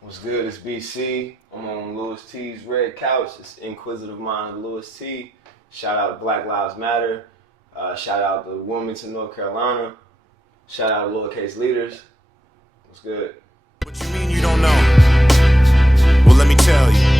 What's good? It's BC. I'm on Louis T's Red Couch. It's Inquisitive Mind Louis T. Shout out to Black Lives Matter. Shout out to Wilmington, North Carolina. Shout out to Lowercase Leaders. What's good? What you mean you don't know? Well, let me tell you.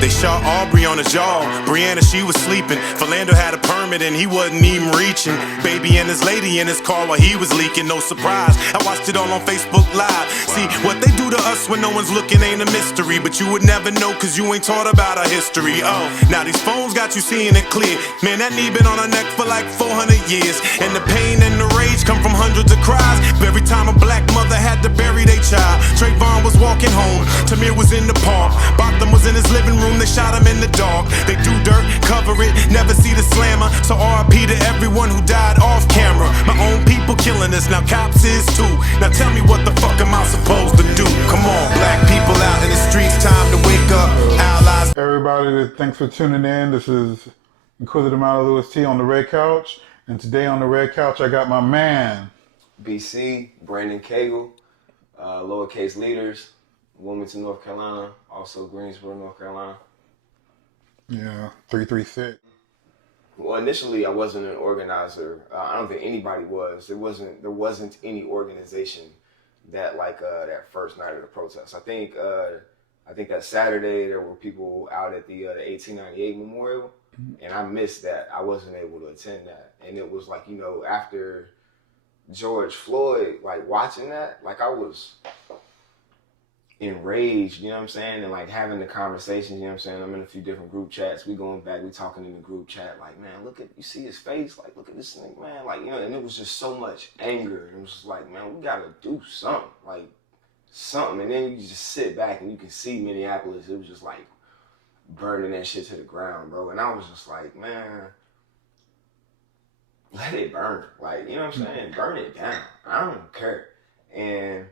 They shot Aubrey on the jaw. Brianna, she was sleeping. Philando had a permit and he wasn't even reaching. Baby and his lady in his car while he was leaking. No surprise, I watched it all on Facebook Live. See, what they do to us when no one's looking ain't a mystery. But you would never know cause you ain't taught about our history. Oh, now these phones got you seeing it clear. Man, that knee been on her neck for like 400 years. And the pain and the rage come from hundreds of cries. Every time a black mother had to bury their child. Trayvon was walking home. Tamir was in the park. Botham was in his living room. They shot him in the dark. They do dirt, cover it, never see the slammer. So RIP to everyone who died off camera. My own people killing us, now cops is too. Now tell me what the fuck am I supposed to do? Come on, black people out in the streets, time to wake up. Allies. Everybody, thanks for tuning in. This is Inquisitive Mind Louis T on the Red Couch. And today on the Red Couch, I got my man. BC, Brandon Cagle, Lowercase Leaders, Wilmington, North Carolina, also Greensboro, North Carolina. Yeah, 336. Well, initially I wasn't an organizer. I don't think anybody was. There wasn't any organization that that first night of the protest. I think that Saturday there were people out at the 1898 memorial, and I missed that. I wasn't able to attend that, and it was after George Floyd, watching that, I was enraged, you know what I'm saying? And having the conversations, you know what I'm saying? I'm in a few different group chats. We going back, we talking in the group chat, man, you see his face? Look at this thing, man. And it was just so much anger. It was just man, we gotta do something. Something. And then you just sit back and you can see Minneapolis. It was just burning that shit to the ground, bro. And I was just man, let it burn. You know what I'm saying? Burn it down. I don't care. And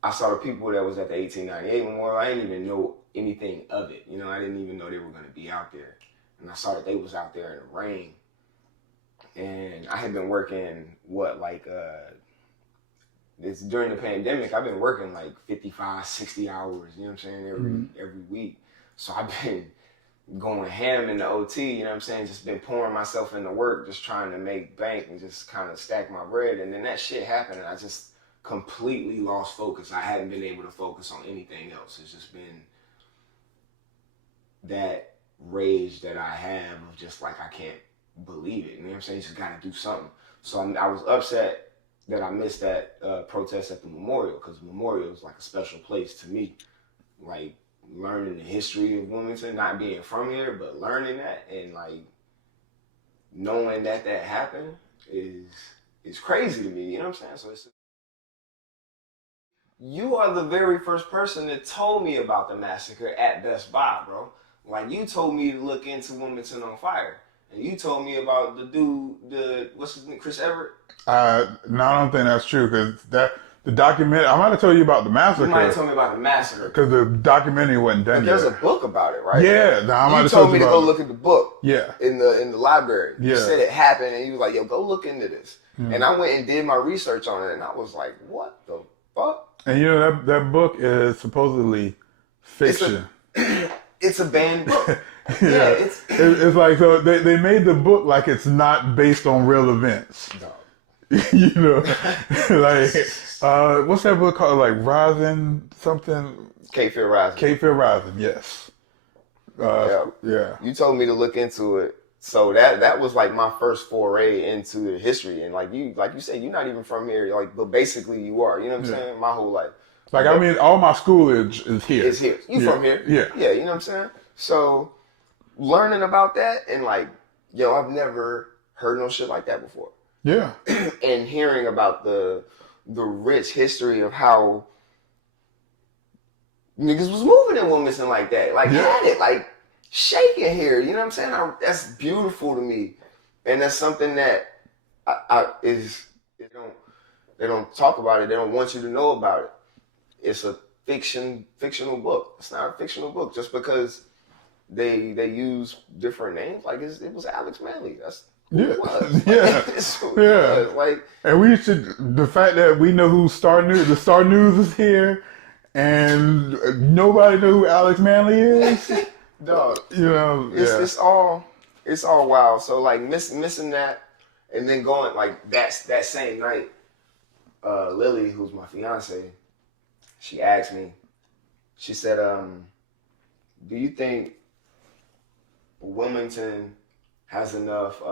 I saw the people that was at the 1898 memorial. I didn't even know anything of it. I didn't even know they were going to be out there. And I saw that they was out there in the rain. And I had been working, it's during the pandemic, I've been working 55, 60 hours, you know what I'm saying, every week. So I've been going ham in the OT, you know what I'm saying, just been pouring myself into work, just trying to make bank and just kind of stack my bread. And then that shit happened and I just completely lost focus. I hadn't been able to focus on anything else. It's just been that rage that I have of just I can't believe it. You know what I'm saying? You just gotta do something. So I was upset that I missed that protest at the memorial, because the memorial is a special place to me. Learning the history of Wilmington, not being from here, but learning that and knowing that happened is crazy to me. You know what I'm saying? So you are the very first person that told me about the massacre at Best Buy, bro. You told me to look into Wilmington on Fire. And you told me about the dude, what's his name, Chris Everett? No, I don't think that's true, because the documentary, I might have told you about the massacre. You might have told me about the massacre. Because the documentary wasn't done yet. There's a book about it, right? Yeah. You told me to go look at the book. Yeah. In the library. Yeah. You said it happened, and you was yo, go look into this. Mm. And I went and did my research on it, and I was what the fuck? And that book is supposedly fiction. It's a banned book. Yeah, it's so they made the book it's not based on real events. No. What's that book called? Rising something? Cape Fear Rising. Cape Fear Rising, yes. Yeah. You told me to look into it. So that was my first foray into the history. And you said, you're not even from here, but basically you are. You know what I'm saying? My whole life. All my schoolage is here. It's here. You from here? Yeah. Yeah, you know what I'm saying? So learning about that and I've never heard no shit like that before. Yeah. And hearing about the rich history of how niggas was moving in Wilmington like that. Had it, shaking here. You know what I'm saying? That's beautiful to me. And that's something that they don't talk about it. They don't want you to know about it. It's a fictional book. It's not a fictional book just because they use different names. It was Alex Manley. That's Yeah, was. yeah, That's who it yeah. was. Like, And we should, the fact that we know who the Star News is here, and nobody know who Alex Manley is. dog, Yeah. it's all wild. So like missing that, and then going like that same night, Lily, who's my fiance, she asked me. She said, "Do you think Wilmington has enough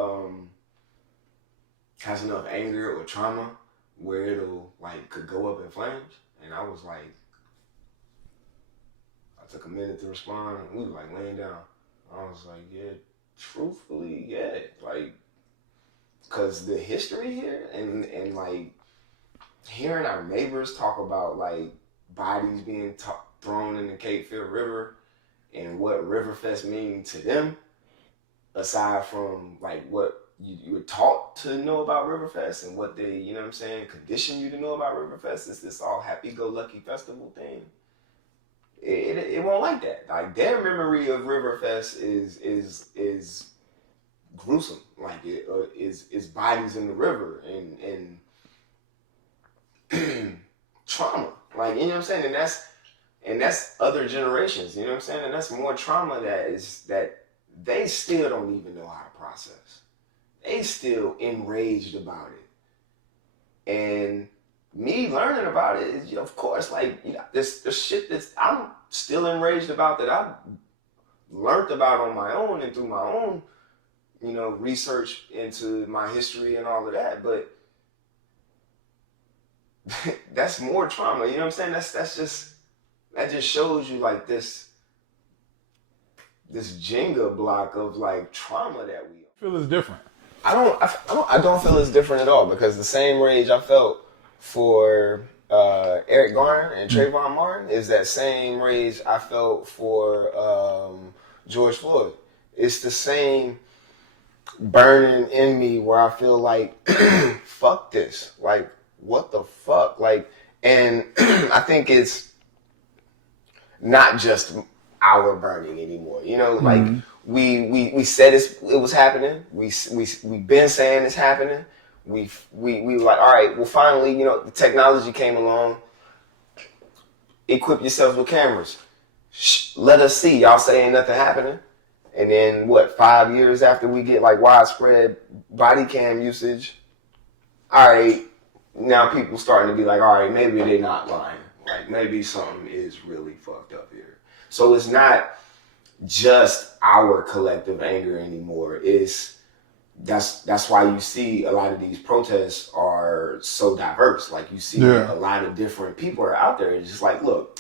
anger or trauma where it'll like could go up in flames?" And I was like, I took a minute to respond. We were like laying down. I was like, yeah, truthfully, yeah, like, cause the history here and like hearing our neighbors talk about like bodies being thrown in the Cape Fear River and what Riverfest mean to them, aside from like what you were taught to know about Riverfest and what they, you know what I'm saying, condition you to know about Riverfest, is this all happy-go-lucky festival thing. It won't like that. Like their memory of Riverfest is gruesome. Like it is bodies in the river and trauma. Like, you know what I'm saying, and that's other generations. You know what I'm saying, and that's more trauma that they still don't even know how to process. They still enraged about it, and me learning about it is, of course, like, you know, this shit that I'm still enraged about, that I've learned about on my own and through my own, you know, research into my history and all of that. But that's more trauma. You know what I'm saying? That just shows you like this Jenga block of like trauma that we Feel is different. I don't feel it's different at all, because the same rage I felt for Eric Garner and Trayvon Martin is that same rage I felt for George Floyd. It's the same burning in me where I feel like, fuck this. Like, what the fuck? Like, and I think it's not just our burning anymore. You know, like we said it was happening. We've been saying it's happening. We were like, all right, well, finally, you know, the technology came along. Equip yourselves with cameras. Let us see. Y'all say ain't nothing happening. And then what? 5 years after we get like widespread body cam usage, all right, now people starting to be like, all right, maybe they're not lying. Like maybe something is really fucked up here. So it's not just our collective anger anymore. That's why you see a lot of these protests are so diverse. Like you see a lot of different people are out there. It's just like, look,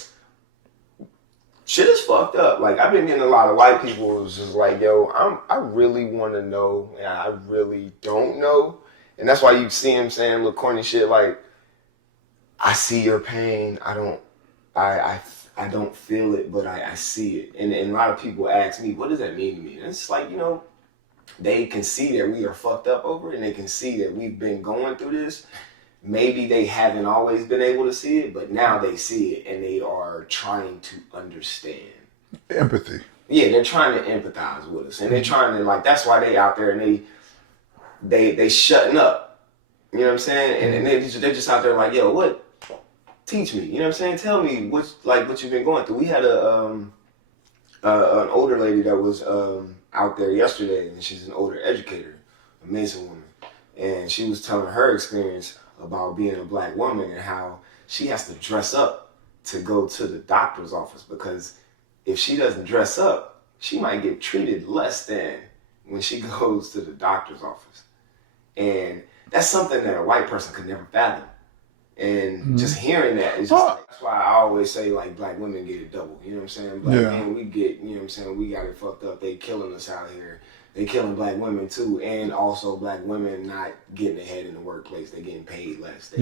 shit is fucked up. Like I've been getting a lot of white people who's just like, yo, I really want to know, and I really don't know. And that's why you see him saying little corny shit like, I see your pain. I don't feel it, but I see it. And a lot of people ask me, what does that mean to me? And it's like, you know, they can see that we are fucked up over it, and they can see that we've been going through this. Maybe they haven't always been able to see it, but now they see it and they are trying to understand. Empathy. Yeah, they're trying to empathize with us, and they're trying to, like, that's why they out there and they shutting up. You know what I'm saying? And they're just out there like, yo, what? Teach me. You know what I'm saying? Tell me what you've been going through. We had an older lady that was out there yesterday, and she's an older educator, amazing woman, and she was telling her experience about being a black woman and how she has to dress up to go to the doctor's office, because if she doesn't dress up, she might get treated less than when she goes to the doctor's office. And that's something that a white person could never fathom. And just hearing that is just like, that's why I always say like black women get it double. You know what I'm saying? Black men, we get, you know what I'm saying, we got it fucked up. They killing us out here. They killing black women too, and also black women not getting ahead in the workplace. They getting paid less.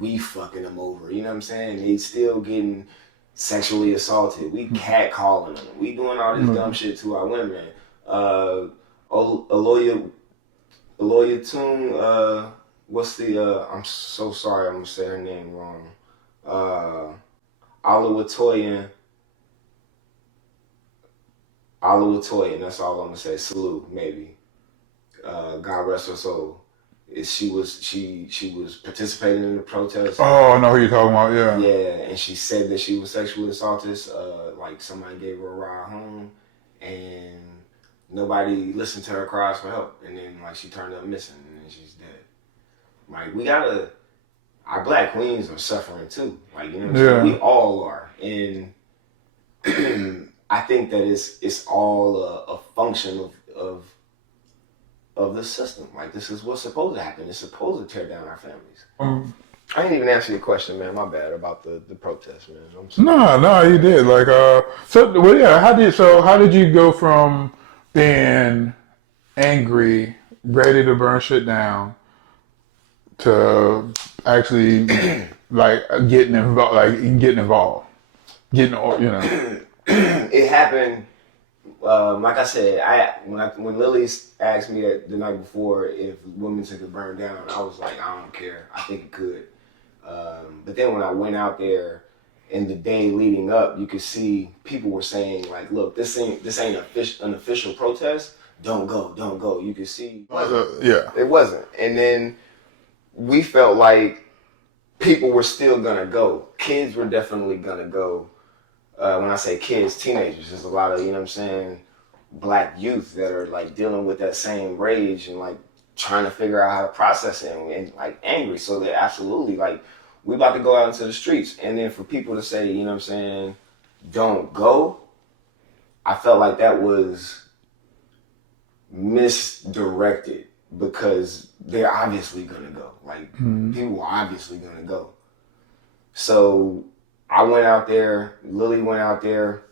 We fucking them over. You know what I'm saying? They still getting sexually assaulted. We catcalling them. We doing all this dumb shit to our women. Aloya Toon, what's the, I'm so sorry, I'm gonna say her name wrong. Olawatoyan, that's all I'm gonna say. Salute, maybe. God rest her soul. She was participating in the protest. Oh, I know who you're talking about. Yeah. Yeah, and she said that she was sexually assaulted. Like somebody gave her a ride home, and nobody listened to her cries for help. And then like she turned up missing, and then she's dead. Like our black queens are suffering too. Like you know what I'm saying? We all are, and I think that it's all a function of the system. Like this is what's supposed to happen. It's supposed to tear down our families. I didn't even answer your question, man. My bad about the protest, man. I'm sorry. No, you did. Like, how did you go from being angry, ready to burn shit down, to actually like getting involved, It happened. Like I said, when Lily asked me that the night before if Wilmington could burn down, I was like, I don't care. I think it could. But then when I went out there, in the day leading up, you could see people were saying like, "Look, this ain't an official protest. Don't go." You could see, it wasn't. And then we felt like people were still gonna go. Kids were definitely gonna go. When I say kids, teenagers, there's a lot of, you know what I'm saying, black youth that are like dealing with that same rage and like trying to figure out how to process it and like angry. So they're absolutely like, we about to go out into the streets. And then for people to say, you know what I'm saying, don't go, I felt like that was misdirected because they're obviously gonna go. Like people are obviously gonna go. So I went out there, Lily went out there,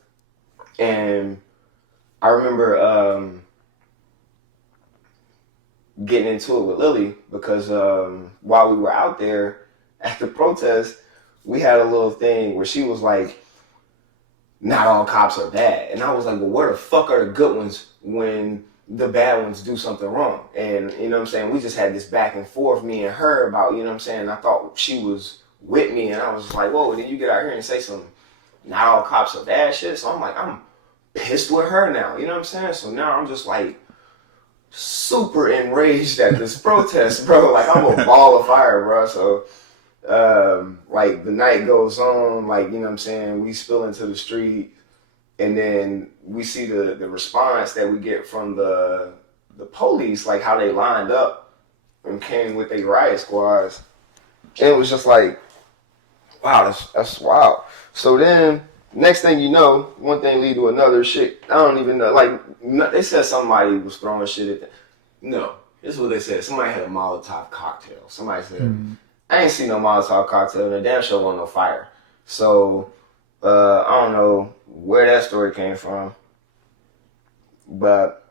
and I remember getting into it with Lily because while we were out there at the protest, we had a little thing where she was like, not all cops are bad. And I was like, well, where the fuck are the good ones when the bad ones do something wrong? And you know what I'm saying? We just had this back and forth, me and her, about, you know what I'm saying? I thought she was with me, and I was just like, whoa, then you get out here and say some not all cops are bad shit. So I'm like, I'm pissed with her now, you know what I'm saying? So now I'm just like super enraged at this protest, bro. Like I'm a ball of fire, bro. So like the night goes on, like, you know what I'm saying, we spill into the street, and then we see the response that we get from the police, like how they lined up and came with their riot squads. And it was just like, wow, that's wild. So then, next thing you know, one thing lead to another. Shit, I don't even know. Like, they said somebody was throwing shit at them. No, this is what they said. Somebody had a Molotov cocktail. Somebody said, I ain't seen no Molotov cocktail, and the damn show wasn't no fire. So, I don't know where that story came from, but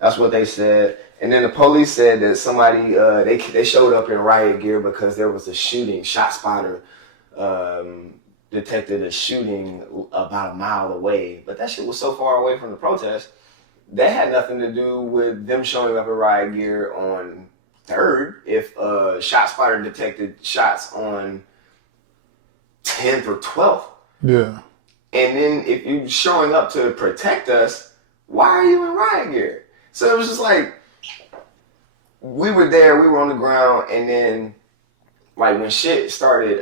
that's what they said. And then the police said that somebody, they showed up in riot gear because there was a shooting. ShotSpotter detected a shooting about a mile away. But that shit was so far away from the protest, that had nothing to do with them showing up in riot gear on 3rd. If ShotSpotter detected shots on 10th or 12th. Yeah. And then if you're showing up to protect us, why are you in riot gear? So it was just like, we were there, we were on the ground, and then like when shit started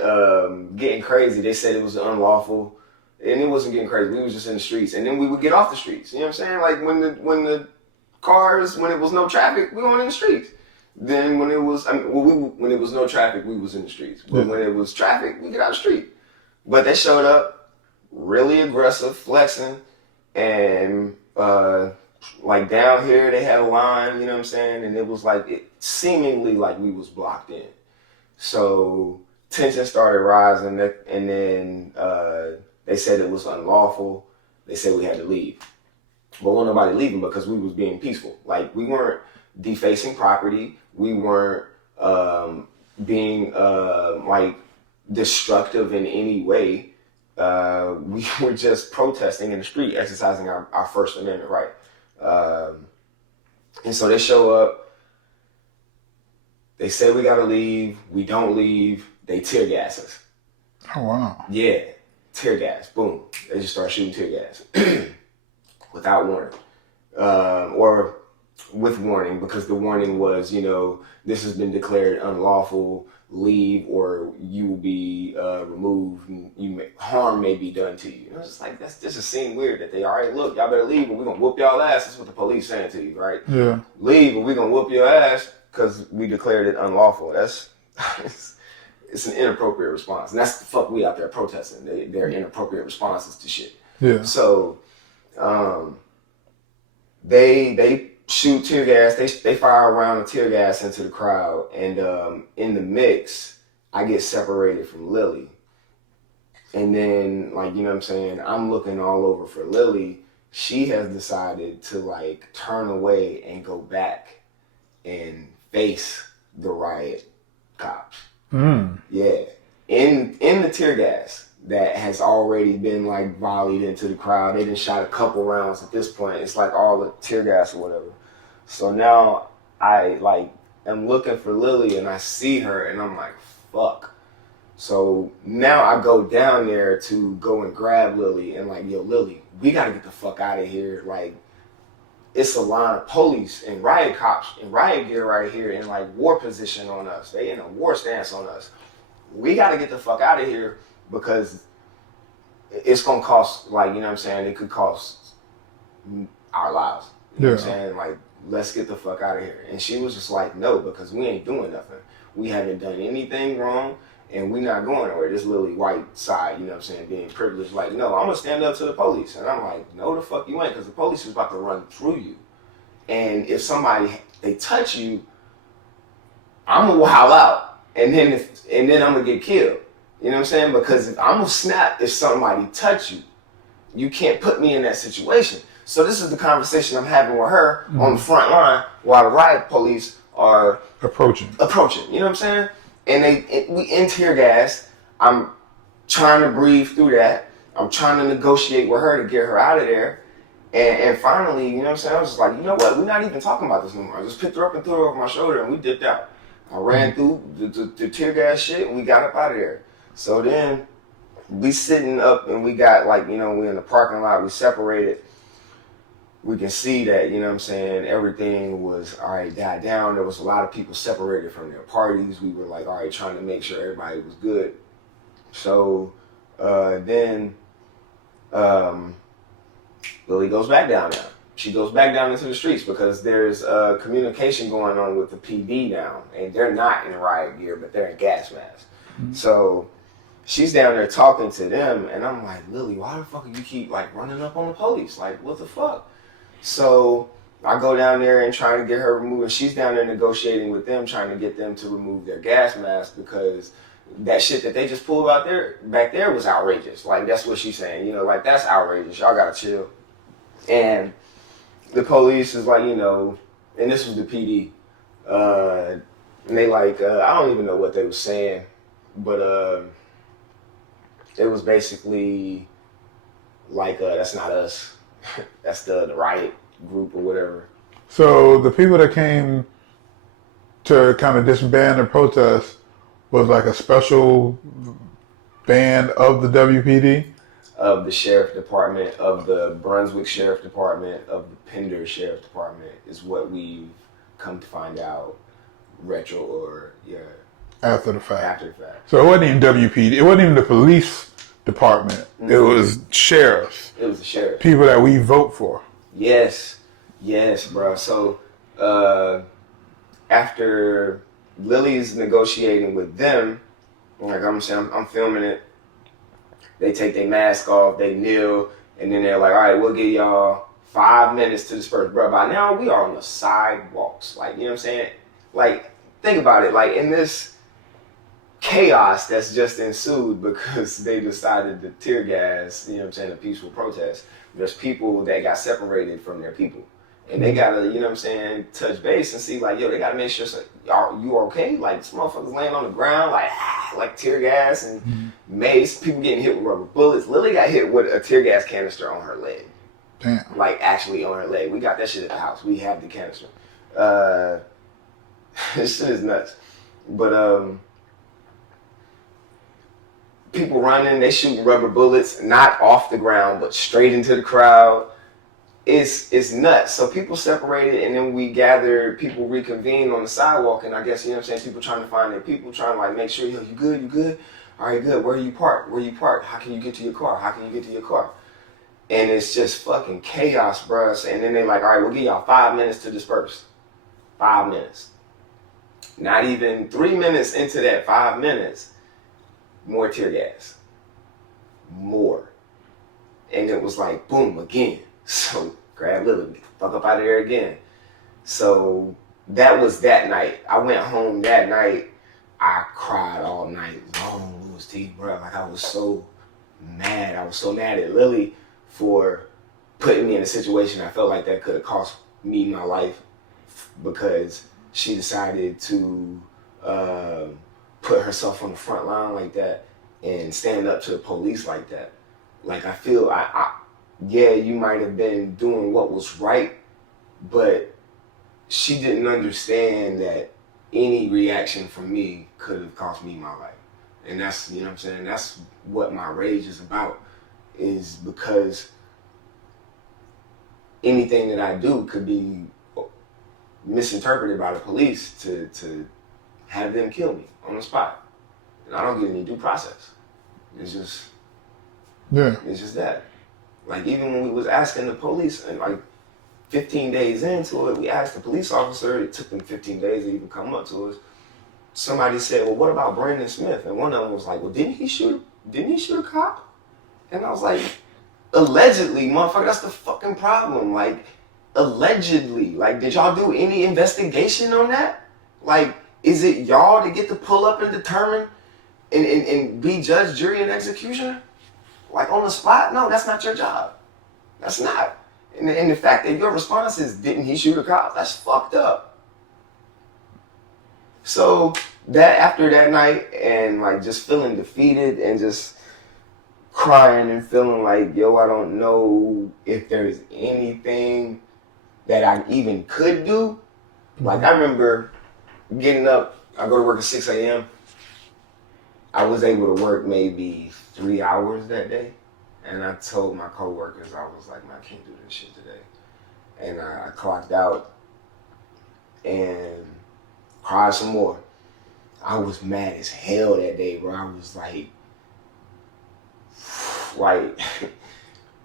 getting crazy, they said it was unlawful, and it wasn't getting crazy. We was just in the streets, and then we would get off the streets. You know what I'm saying? Like when the cars, when it was no traffic, we weren't in the streets. Then when it was, when it was no traffic, we was in the streets. But when it was traffic, we get out the street. But they showed up, really aggressive, flexing, and like down here they had a line, you know what I'm saying, and it was like seemingly like we was blocked in. So tension started rising, and then they said it was unlawful. They said we had to leave, but wasn't nobody leaving because we was being peaceful. Like we weren't defacing property, we weren't being like destructive in any way. We were just protesting in the street, exercising our First Amendment right. And so they show up, they say we gotta leave, we don't leave, they tear gas us. Oh, wow. Yeah, tear gas, boom. They just start shooting tear gas without warning. or with warning, because the warning was, this has been declared unlawful, leave or you will be removed, and harm may be done to you. And I was just like, this just seemed weird that they, all right, look, y'all better leave or we're gonna whoop y'all ass. That's what the police saying to you, right? Yeah. Leave or we're gonna whoop your ass because we declared it unlawful. That's it's an inappropriate response. And that's the fuck we out there protesting. They're inappropriate responses to shit. Yeah. So they shoot tear gas. They fire a round of tear gas into the crowd, and in the mix, I get separated from Lily. And then, like, you know what I'm saying, I'm looking all over for Lily. She has decided to, like, turn away and go back and face the riot cops. Yeah. In the tear gas that has already been, like, volleyed into the crowd. They done shot a couple rounds at this point. It's like all the tear gas or whatever. So now I, like, am looking for Lily and I see her and I'm like, fuck. So now I go down there to go and grab Lily and, like, yo, Lily, we gotta get the fuck out of here. Like, it's a line of police and riot cops and riot gear right here in, like, war position on us. They in a war stance on us. We gotta get the fuck out of here because it's gonna cost, like, you know what I'm saying, it could cost our lives. You know what I'm saying? Like, let's get the fuck out of here. And she was just like, no, because we ain't doing nothing. We haven't done anything wrong and we not going nowhere. This Lily White side, you know what I'm saying, being privileged, like, no, I'm gonna stand up to the police. And I'm like, no, the fuck you ain't, because the police is about to run through you. And if somebody, they touch you, I'm gonna wild out. And then I'm gonna get killed. You know what I'm saying? Because if I'm gonna snap if somebody touch you. You can't put me in that situation. So this is the conversation I'm having with her on the front line while the riot police are approaching. You know what I'm saying? And we in tear gas. I'm trying to breathe through that. I'm trying to negotiate with her to get her out of there. And finally, you know what I'm saying? I was just like, you know what? We're not even talking about this no more. I just picked her up and threw her over my shoulder and we dipped out. I ran through the tear gas shit and we got up out of there. So then we sitting up and we got, like, we in the parking lot, we separated. We can see that, you know what I'm saying, everything was, all right, died down. There was a lot of people separated from their parties. We were, like, all right, trying to make sure everybody was good. So then Lily goes back down now. She goes back down into the streets because there's communication going on with the PD now. And they're not in riot gear, but they're in gas masks. So she's down there talking to them, and I'm like, Lily, why the fuck do you keep, like, running up on the police? Like, what the fuck? So I go down there and try to get her removed, and she's down there negotiating with them, trying to get them to remove their gas masks because that shit that they just pulled back there was outrageous. Like, that's what she's saying, like, that's outrageous. Y'all gotta chill. And the police is like, and this was the PD, and they like, I don't even know what they were saying, but it was basically like, that's not us. That's the riot group or whatever. So the people that came to kind of disband the protest was like a special band of the WPD? Of the Sheriff Department, of the Brunswick Sheriff Department, of the Pender Sheriff Department is what we've come to find out after the fact. After the fact. So it wasn't even WPD. It wasn't even the police department. Mm-hmm. It was sheriffs. It was the sheriff. People that we vote for. Yes, bro. So after Lily's negotiating with them, like I'm saying, I'm filming it. They take their mask off, they kneel, and then they're like, all right, we'll give y'all 5 minutes to disperse. Bro, by now we are on the sidewalks. Like, you know what I'm saying? Like, think about it. Like, in this chaos that's just ensued because they decided to tear gas, you know what I'm saying, a peaceful protest, there's people that got separated from their people. And they gotta, you know what I'm saying, touch base and see, like, yo, they gotta make sure, you okay? Like, this motherfuckers laying on the ground, like tear gas and mace, people getting hit with rubber bullets. Lily got hit with a tear gas canister on her leg. Damn. Like, actually on her leg. We got that shit at the house. We have the canister. This shit is nuts. But, people running, they shooting rubber bullets, not off the ground, but straight into the crowd. it's nuts. So people separated, and then we gathered. People reconvened on the sidewalk, and I guess you know what I'm saying. People trying to find their people, trying to like make sure, yo, you good, you good. All right, good. Where you park? Where you park? How can you get to your car? How can you get to your car? And it's just fucking chaos, bruh. And then they like, all right, we'll give y'all 5 minutes to disperse. 5 minutes. Not even 3 minutes into that 5 minutes, more tear gas. More. And it was like, boom, again. So grab Lily, get the fuck up out of there again. So that was that night. I went home that night. I cried all night long, Louis T, bro. Like I was so mad. I was so mad at Lily for putting me in a situation I felt like that could have cost me my life because she decided to put herself on the front line like that and stand up to the police like that. Like I feel, yeah, you might have been doing what was right, but she didn't understand that any reaction from me could have cost me my life. And that's, you know what I'm saying, that's what my rage is about, is because anything that I do could be misinterpreted by the police to have them kill me on the spot. And I don't get any due process. It's just, it's just that. Like even when we was asking the police, and like 15 days into it, we asked the police officer, it took them 15 days to even come up to us. Somebody said, well, what about Brandon Smith? And one of them was like, well, didn't he shoot a cop? And I was like, allegedly, motherfucker, that's the fucking problem. Like, allegedly. Like, did y'all do any investigation on that? Like, is it y'all to get to pull up and determine and be judge, jury, and executioner? Like, on the spot? No, that's not your job. That's not. And the fact that your response is, didn't he shoot a cop? That's fucked up. So, that after that night, and like just feeling defeated and just crying and feeling like, yo, I don't know if there's anything that I even could do. Like I remember getting up, I go to work at 6 a.m. I was able to work maybe 3 hours that day. And I told my coworkers, I was like, man, I can't do this shit today. And I clocked out and cried some more. I was mad as hell that day, bro. I was like,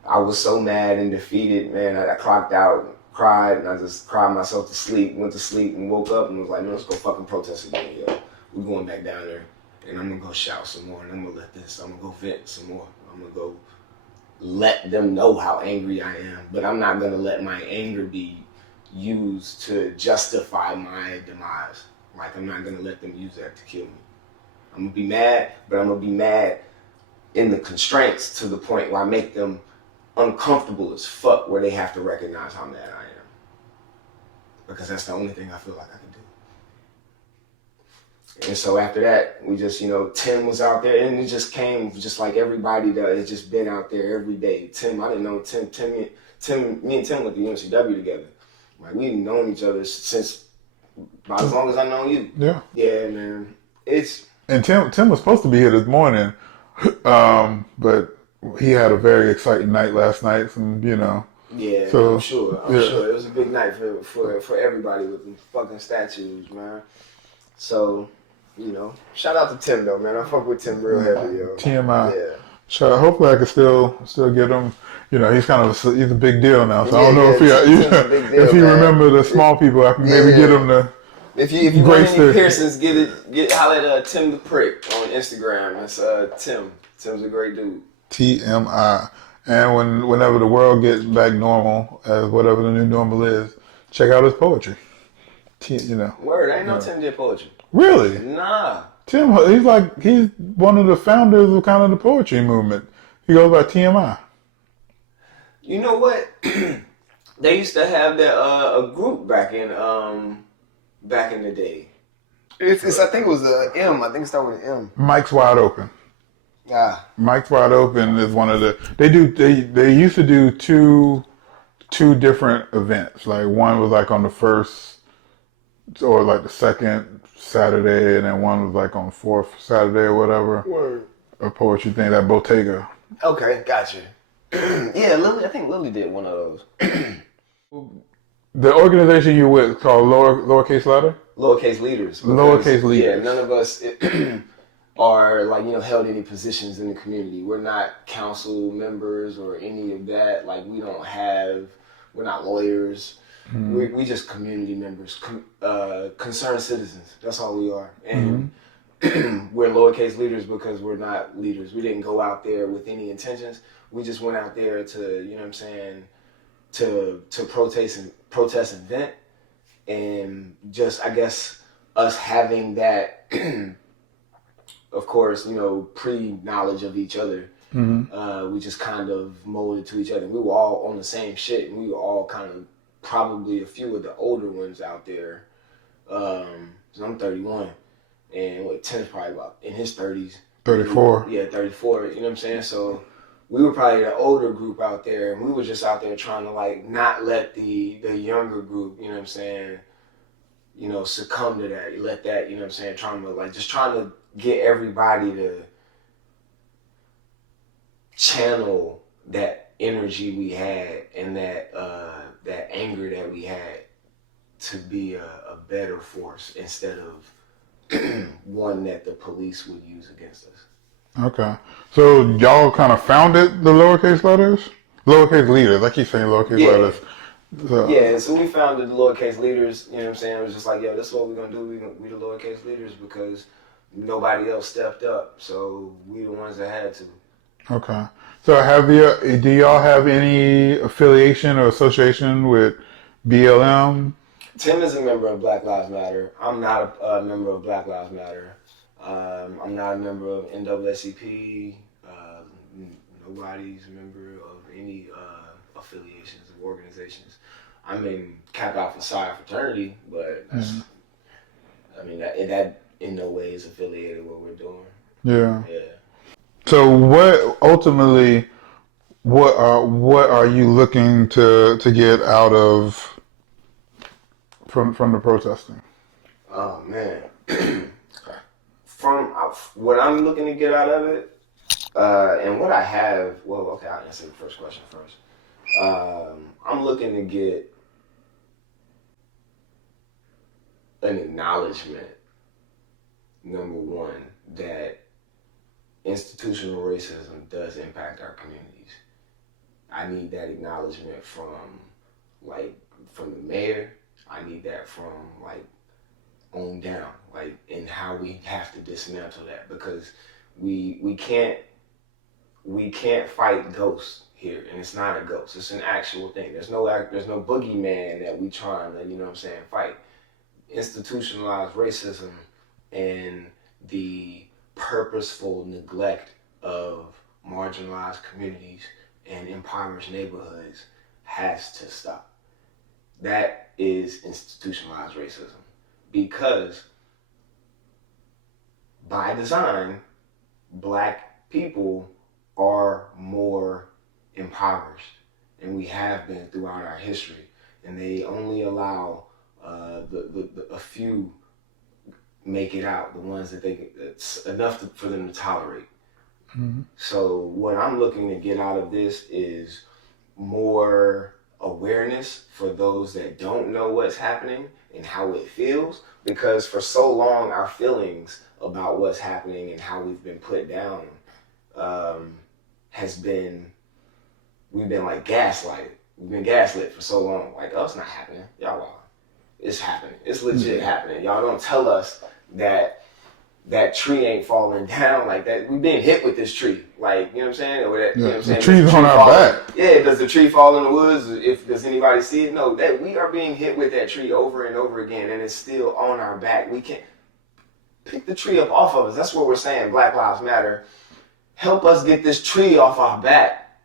I was so mad and defeated, man. I clocked out, cried, and I just cried myself to sleep, went to sleep and woke up and was like, man, let's go fucking protest again, yo. We're going back down there and I'm gonna go shout some more and I'm gonna I'm gonna go vent some more. I'm gonna go let them know how angry I am, but I'm not gonna let my anger be used to justify my demise. Like, I'm not gonna let them use that to kill me. I'm gonna be mad, but I'm gonna be mad in the constraints to the point where I make them uncomfortable as fuck, where they have to recognize how mad I am. Because that's the only thing I feel like I can do. And so after that, we just, you know, Tim was out there, and it just came just like everybody that has just been out there every day. Tim, I didn't know Tim. Me and Tim went to UNCW together. Like, we've known each other since about as long as I know you. Yeah. Yeah, man. And Tim was supposed to be here this morning, but he had a very exciting night last night, and you know. Yeah, so, I'm sure. It was a big night for everybody with the fucking statues, man. So, you know, shout out to Tim though, man. I fuck with Tim real heavy, yo. TMI. Yeah. Hopefully I can still get him. You know, he's he's a big deal now. So I don't know if he remember the small people. I can maybe get him to. If you want any piercings, holla at Tim the Prick on Instagram. That's Tim. Tim's a great dude. TMI. And whenever the world gets back normal, as whatever the new normal is, check out his poetry. You know. Word, I ain't know Tim did poetry. Really? Nah. Tim, he's one of the founders of kind of the poetry movement. He goes by TMI. You know what? They used to have that a group back in the day. It's I think it was M. I think it started with an M. Mike's Wide Open. Yeah. Mike's Wide Open is one of the. They used to do two different events. Like one was like on the first or like the second Saturday, and then one was like on the fourth Saturday or whatever. Word. A poetry thing at Bottega. Okay, gotcha. Yeah, Lily. I think Lily did one of those. The organization you with is called Lowercase Letter? Lowercase leaders. Lowercase Yeah, Leaders. none of us are like, held any positions in the community. We're not council members or any of that. Like, we're not lawyers. We just community members, concerned citizens. That's all we are. And we're lowercase leaders because we're not leaders. We didn't go out there with any intentions. We just went out there to, you know what I'm saying, to protest and vent. And just, I guess, us having that, of course, pre-knowledge of each other, we just kind of molded to each other. We were all on the same shit, and we were all kind of probably a few of the older ones out there. So I'm 31, and Tim is probably about in his 30s. 34. Yeah, 34, you know what I'm saying? So we were probably the older group out there, and we were just out there trying to, like, not let the younger group, you know what I'm saying, succumb to that. You let that, you know what I'm saying, trying to get everybody to channel that energy we had and that anger that we had to be a better force instead of one that the police would use against us. Okay. So y'all kind of founded the Lowercase Letters? Lowercase Leaders. I keep saying Lowercase Letters. So. Yeah, so we founded the Lowercase Leaders, you know what I'm saying? It was just like, yo, this is what we're going to do. We the Lowercase Leaders because nobody else stepped up. So we the ones that had to. Okay. So do y'all have any affiliation or association with BLM? Tim is a member of Black Lives Matter. I'm not a member of Black Lives Matter. I'm not a member of NAACP. Nobody's a member of any affiliations of organizations. I'm in Kappa Alpha Psi fraternity, but that's, that in no way is affiliated with what we're doing. Yeah. Yeah. So what are you looking to get out of from the protesting? Oh man. From what I'm looking to get out of it, and what I have, I'll answer the first question first. I'm looking to get an acknowledgement, number one, that institutional racism does impact our communities. I need that acknowledgement from the mayor. I need that from on down, and how we have to dismantle that, because we can't fight ghosts here, and it's not a ghost. It's an actual thing. There's no boogeyman that we trying to fight. Institutionalized racism and the purposeful neglect of marginalized communities and impoverished neighborhoods has to stop. That is institutionalized racism, because by design, Black people are more impoverished, and we have been throughout our history, and they only allow a few make it out, the ones that it's enough for them to tolerate. Mm-hmm. So what I'm looking to get out of this is more awareness for those that don't know what's happening and how it feels, because for so long our feelings about what's happening and how we've been put down we've been gaslighted. We've been gaslit for so long, oh, it's not happening, y'all are. It's happening. It's legit happening. Y'all don't tell us that tree ain't falling down like that. We've been hit with this tree, you know what I'm saying? Or that, you know what I'm saying? The tree's on our back. Yeah, does the tree fall in the woods? Does anybody see it? No, that we are being hit with that tree over and over again, and it's still on our back. We can't pick the tree up off of us. That's what we're saying. Black Lives Matter. Help us get this tree off our back,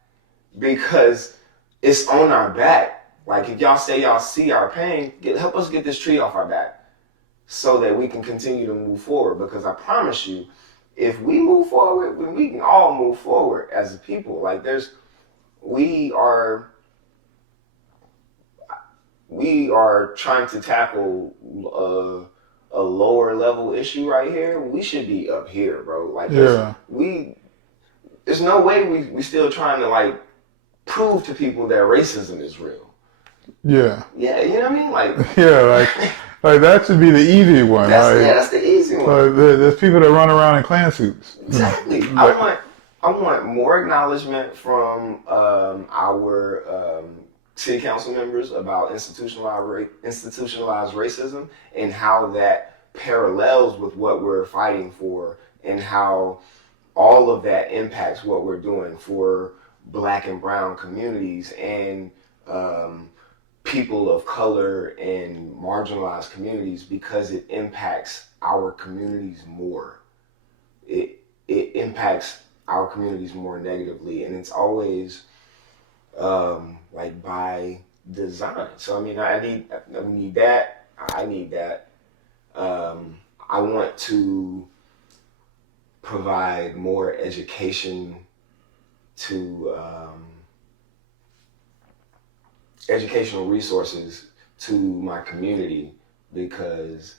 because it's on our back. If y'all say y'all see our pain, help us get this tree off our back so that we can continue to move forward. Because I promise you, if we move forward, we can all move forward as a people. We are trying to tackle a lower level issue right here. We should be up here, bro. There's no way we still trying to prove to people that racism is real. Yeah. Yeah, you know what I mean? Like, Yeah, like that should be the easy one. that's the easy one. There's people that run around in Klan suits. Exactly. I want more acknowledgement from our city council members about institutionalized racism and how that parallels with what we're fighting for, and how all of that impacts what we're doing for Black and brown communities and people of color and marginalized communities, because it impacts our communities more. It impacts our communities more negatively, and it's always like by design. So I mean, I need that. I need that. I want to provide more education to educational resources to my community, because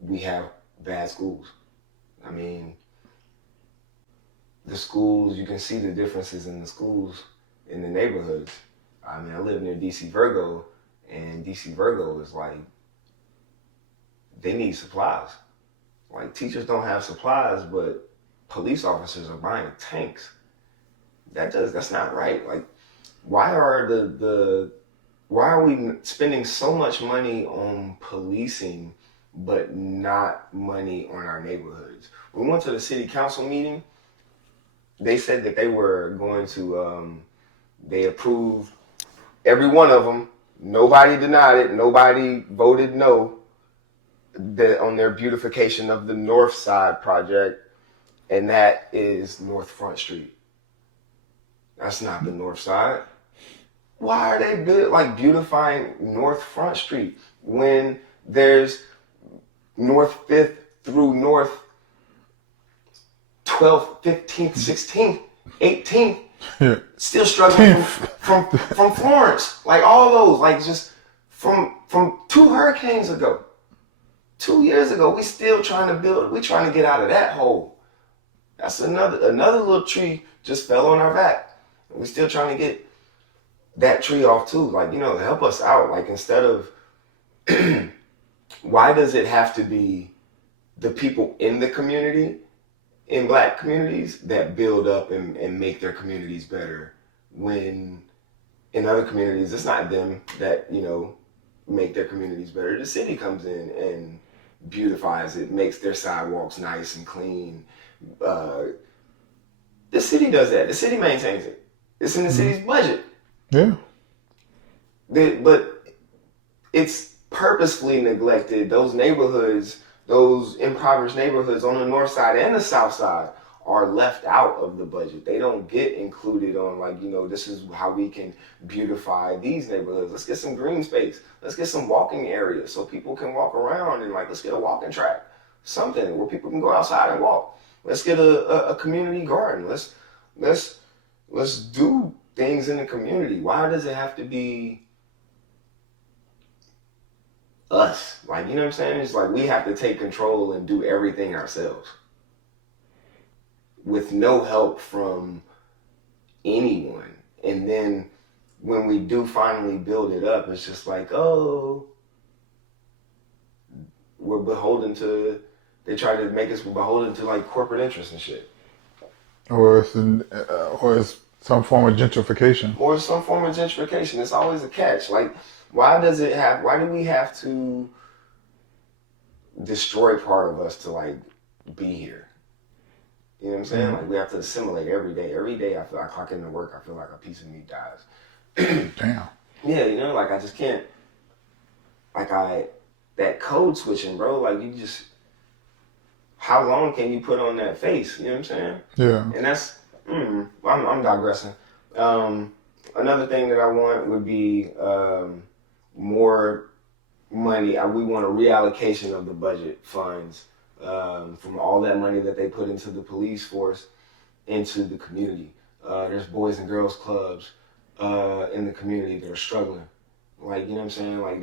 we have bad schools. I mean, the schools, you can see the differences in the schools in the neighborhoods. I mean, I live near DC Virgo, and DC Virgo is like, they need supplies. Like, teachers don't have supplies, but police officers are buying tanks. That's not right. Like, why are we spending so much money on policing but not money on our neighborhoods? We went to the city council meeting. They said that they were going to, they approved every one of them. Nobody denied it. Nobody voted no on their beautification of the North Side project, and that is North Front Street. That's not the North Side. Why are they beautifying North Front Street when there's North 5th through North 12th, 15th, 16th, 18th, still struggling from Florence, like all those, like just from 2 hurricanes ago, 2 years ago, we still trying to build, we trying to get out of that hole. That's another little tree just fell on our back. We still trying to get that tree off too. Like, you know, help us out. Like, instead of, why does it have to be the people in the community, in Black communities, that build up and make their communities better, when in other communities, it's not them that, you know, make their communities better. The city comes in and beautifies it, makes their sidewalks nice and clean. The city does that. The city maintains it. It's in the city's budget. Yeah. But it's purposefully neglected. Those neighborhoods, those impoverished neighborhoods on the north side and the south side, are left out of the budget. They don't get included on, like, you know, this is how we can beautify these neighborhoods. Let's get some green space. Let's get some walking areas so people can walk around, and like, let's get a walking track, something where people can go outside and walk. Let's get a community garden. Let's do things in the community. Why does it have to be us? Like, you know what I'm saying? It's like we have to take control and do everything ourselves with no help from anyone. And then when we do finally build it up, it's just like, oh, we're beholden to, they try to make us beholden to like corporate interests and shit. Or it's some form of gentrification. Or some form of gentrification. It's always a catch. Like, why do we have to destroy part of us to like be here? You know what I'm saying? Like, we have to assimilate every day. Every day I feel like I clock into work, I feel like a piece of me dies. Damn. Yeah, you know, like I just can't, that code switching, bro, like you just, how long can you put on that face? You know what I'm saying? Yeah. And that's, I'm digressing. Another thing that I want would be more money. We want a reallocation of the budget funds from all that money that they put into the police force into the community. There's boys and girls clubs in the community that are struggling. Like, you know what I'm saying? Like,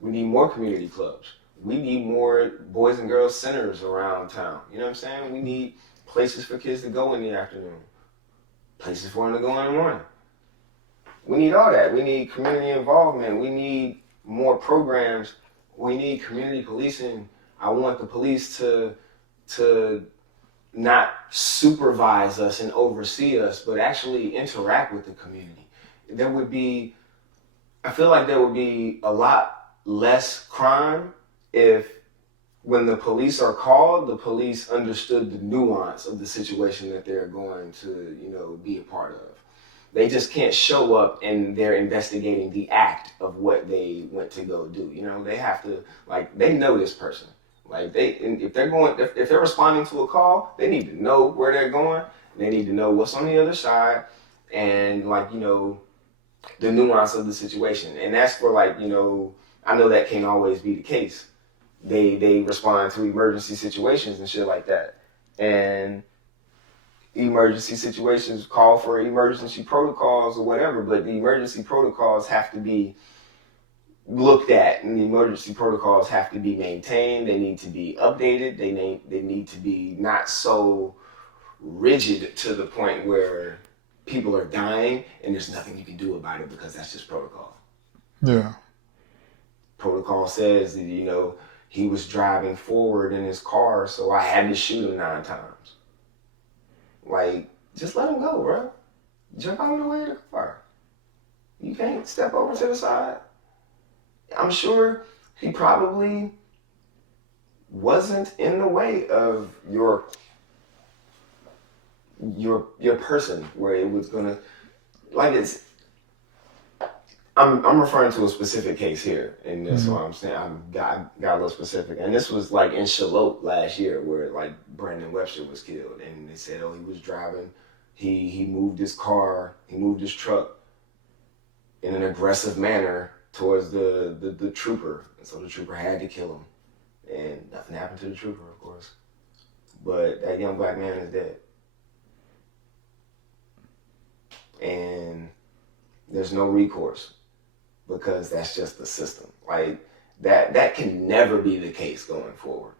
we need more community clubs. We need more boys and girls centers around town. You know what I'm saying? We need places for kids to go in the afternoon. places for them to go in the morning. We need all that. We need community involvement. We need more programs. We need community policing. I want the police to not supervise us and oversee us, but actually interact with the community. I feel like there would be a lot less crime if, when the police are called, the police understood the nuance of the situation that they're going to, be a part of. They just can't show up and they're investigating the act of what they went to go do. They have to, they know this person. If they're responding to a call, they need to know where they're going. They need to know what's on the other side, and the nuance of the situation. And that's for I know that can't always be the case. They respond to emergency situations and shit like that. And emergency situations call for emergency protocols or whatever, but the emergency protocols have to be looked at, and the emergency protocols have to be maintained. They need to be updated. They need to be not so rigid to the point where people are dying and there's nothing you can do about it because that's just protocol. Yeah. Protocol says that, he was driving forward in his car, so I had to shoot him 9 times. Just let him go, bro. Jump out of the way of the car. You can't step over to the side. I'm sure he probably wasn't in the way of your person, where it was gonna, I'm referring to a specific case here, and that's why I'm saying I got a little specific. And this was in Charlotte last year, where Brandon Webster was killed, and they said, he was driving, he moved his truck in an aggressive manner towards the trooper, and so the trooper had to kill him, and nothing happened to the trooper, of course, but that young black man is dead, and there's no recourse, because that's just the system. That can never be the case going forward.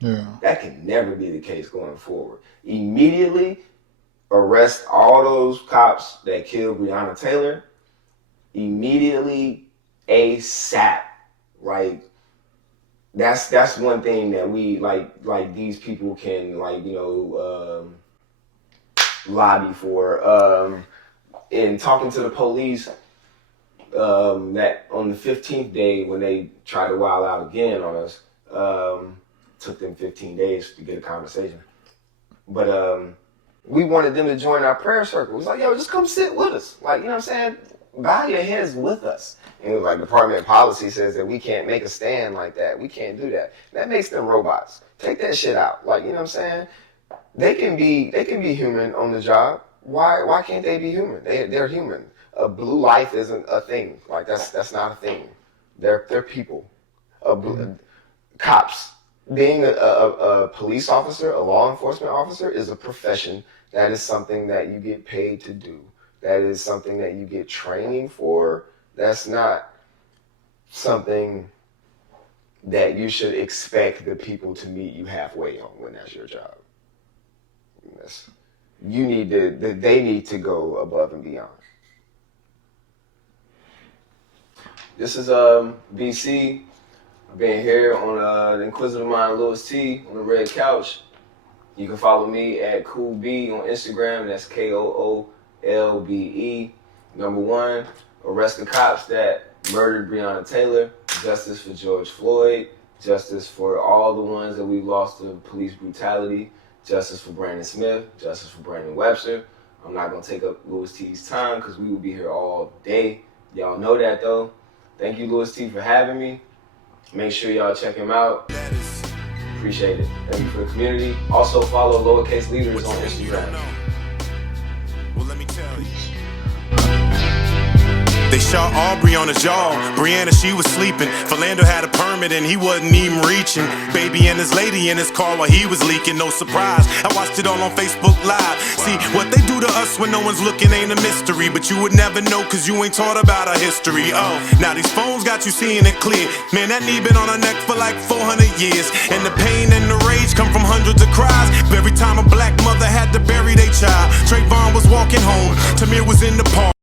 Yeah. That can never be the case going forward. Immediately arrest all those cops that killed Breonna Taylor. Immediately, ASAP. That's one thing that we these people can lobby for. In talking to the police, that on the 15th day when they tried to wild out again on us, took them 15 days to get a conversation. But we wanted them to join our prayer circle. It was yo, just come sit with us. You know what I'm saying? Bow your heads with us. And it was Department of Policy says that we can't make a stand like that. We can't do that. That makes them robots. Take that shit out. You know what I'm saying? They can be human on the job. Why can't they be human? They're human. A blue life isn't a thing. That's not a thing. They're people. Cops. Being a police officer, a law enforcement officer, is a profession. That is something that you get paid to do. That is something that you get training for. That's not something that you should expect the people to meet you halfway on when that's your job. They need to go above and beyond. This is BC. I've been here on the Inquisitive Mind Lewis T on the red couch. You can follow me at CoolB on Instagram. That's KOOLBE. Number 1, arrest the cops that murdered Breonna Taylor. Justice for George Floyd. Justice for all the ones that we lost to police brutality. Justice for Brandon Smith. Justice for Brandon Webster. I'm not going to take up Lewis T's time because we will be here all day. Y'all know that though. Thank you, Lewis T, for having me. Make sure y'all check him out. Appreciate it. Thank you for the community. Also follow Lowercase Leaders on Instagram. Well, let me tell you. They shot Aubrey on the jaw. Brianna, she was sleeping. Philando had a permit and he wasn't even reaching. Baby and his lady in his car while he was leaking. No surprise, I watched it all on Facebook Live. See, what they do to us when no one's looking ain't a mystery, but you would never know cause you ain't taught about our history. Oh, now these phones got you seeing it clear. Man, that knee been on her neck for like 400 years. And the pain and the rage come from hundreds of cries. Every time a black mother had to bury their child. Trayvon was walking home, Tamir was in the park.